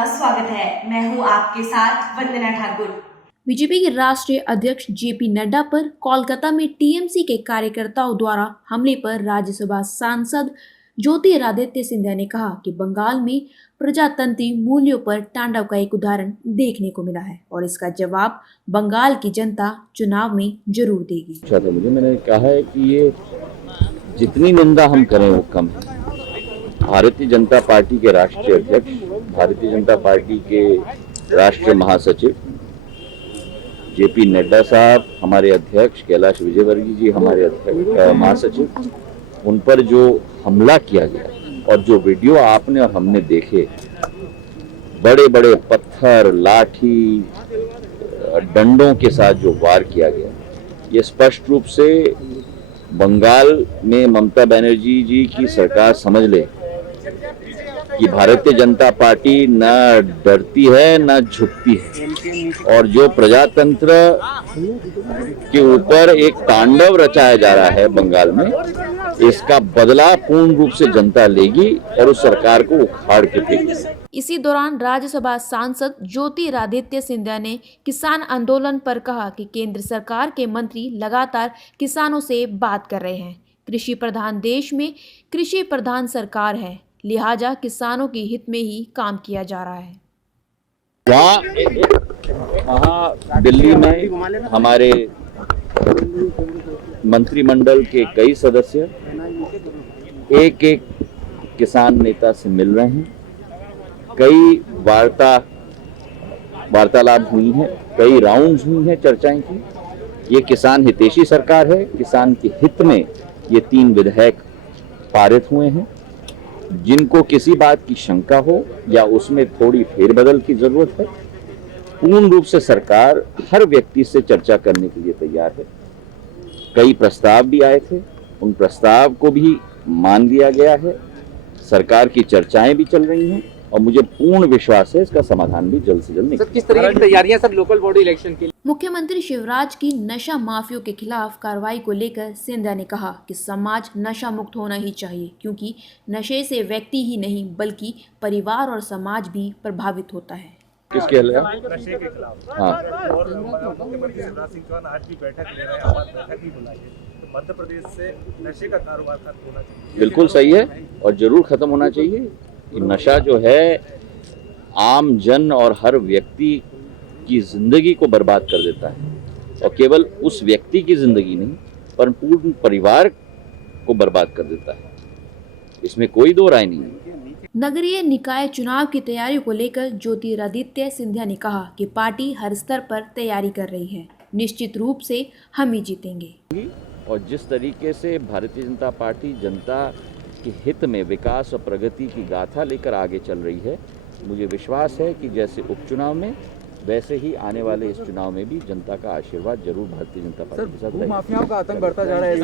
आपका स्वागत है। मैं हूं आपके साथ वंदना ठाकुर। बीजेपी के राष्ट्रीय अध्यक्ष जेपी नड्डा पर कोलकाता में टीएमसी के कार्यकर्ताओं द्वारा हमले पर राज्यसभा सांसद ज्योतिरादित्य सिंधिया ने कहा कि बंगाल में प्रजातंत्री मूल्यों पर तांडव का एक उदाहरण देखने को मिला है और इसका जवाब बंगाल की जनता चुनाव में जरूर देगी। मैंने कहा है कि ये जितनी निंदा हम करें वो कम है। भारतीय जनता पार्टी के राष्ट्रीय अध्यक्ष, भारतीय जनता पार्टी के राष्ट्रीय महासचिव जेपी नड्डा साहब, हमारे अध्यक्ष कैलाश विजयवर्गीय जी, हमारे अध्यक्ष महासचिव, उन पर जो हमला किया गया और जो वीडियो आपने और हमने देखे, बड़े बड़े पत्थर, लाठी, डंडों के साथ जो वार किया गया, ये स्पष्ट रूप से बंगाल में ममता बनर्जी जी की सरकार समझ ले कि भारतीय जनता पार्टी न डरती है न झुकती है और जो प्रजातंत्र के ऊपर एक तांडव रचाया जा रहा है बंगाल में, इसका बदला पूर्ण रूप से जनता लेगी और उस सरकार को उखाड़ के फेंकेगी। इसी दौरान राज्यसभा सांसद ज्योतिरादित्य सिंधिया ने किसान आंदोलन पर कहा कि केंद्र सरकार के मंत्री लगातार किसानों से बात कर रहे हैं। कृषि प्रधान देश में कृषि प्रधान सरकार है, लिहाजा किसानों के हित में ही काम किया जा रहा है। वहाँ दिल्ली में हमारे मंत्रिमंडल के कई सदस्य एक एक किसान नेता से मिल रहे हैं। कई वार्तालाप हुई हैं, कई राउंड्स हुई हैं चर्चाएं की। ये किसान हितैषी सरकार है। किसान के हित में ये 3 विधेयक पारित हुए हैं। जिनको किसी बात की शंका हो या उसमें थोड़ी फेरबदल की जरूरत है, पूर्ण रूप से सरकार हर व्यक्ति से चर्चा करने के लिए तैयार है। कई प्रस्ताव भी आए थे, उन प्रस्ताव को भी मान लिया गया है। सरकार की चर्चाएं भी चल रही हैं और मुझे पूर्ण विश्वास है इसका समाधान भी जल्द से जल्द निकलेगा। किस तरह की तैयारियां सर लोकल बॉडी इलेक्शन के लिए? मुख्यमंत्री शिवराज की नशा माफियों के खिलाफ कार्रवाई को लेकर सिंधिया ने कहा कि समाज नशा मुक्त होना ही चाहिए, क्योंकि नशे से व्यक्ति ही नहीं बल्कि परिवार और समाज भी प्रभावित होता है। किसके नशे के खिलाफ हाँ, और मुख्यमंत्री शिवराज सिंह चौहान आज भी बैठक ले रहे हैं, आज बैठक भी बुलाई है। तो मध्य प्रदेश से नशे का कारोबार खत्म होना चाहिए। बिल्कुल सही है और जरूर खत्म होना चाहिए। कि नशा जो है आम जन और हर व्यक्ति की जिंदगी को बर्बाद कर देता है और केवल उस व्यक्ति की जिंदगी नहीं पर पूर्ण परिवार को बर्बाद कर देता है। इसमें कोई दो राय नहीं है। नगरीय निकाय चुनाव की तैयारी को लेकर ज्योतिरादित्य सिंधिया ने कहा कि पार्टी हर स्तर पर तैयारी कर रही है, निश्चित रूप से हम ही जीतेंगे। और जिस तरीके से भारतीय जनता पार्टी जनता के हित में विकास और प्रगति की गाथा लेकर आगे चल रही है, मुझे विश्वास है कि जैसे उपचुनाव में वैसे ही आने वाले इस चुनाव में भी जनता का आशीर्वाद जरूर भारतीय जनता पार्टी के साथ रहेगा। माफियाओं का आतंक बढ़ता जा रहा है।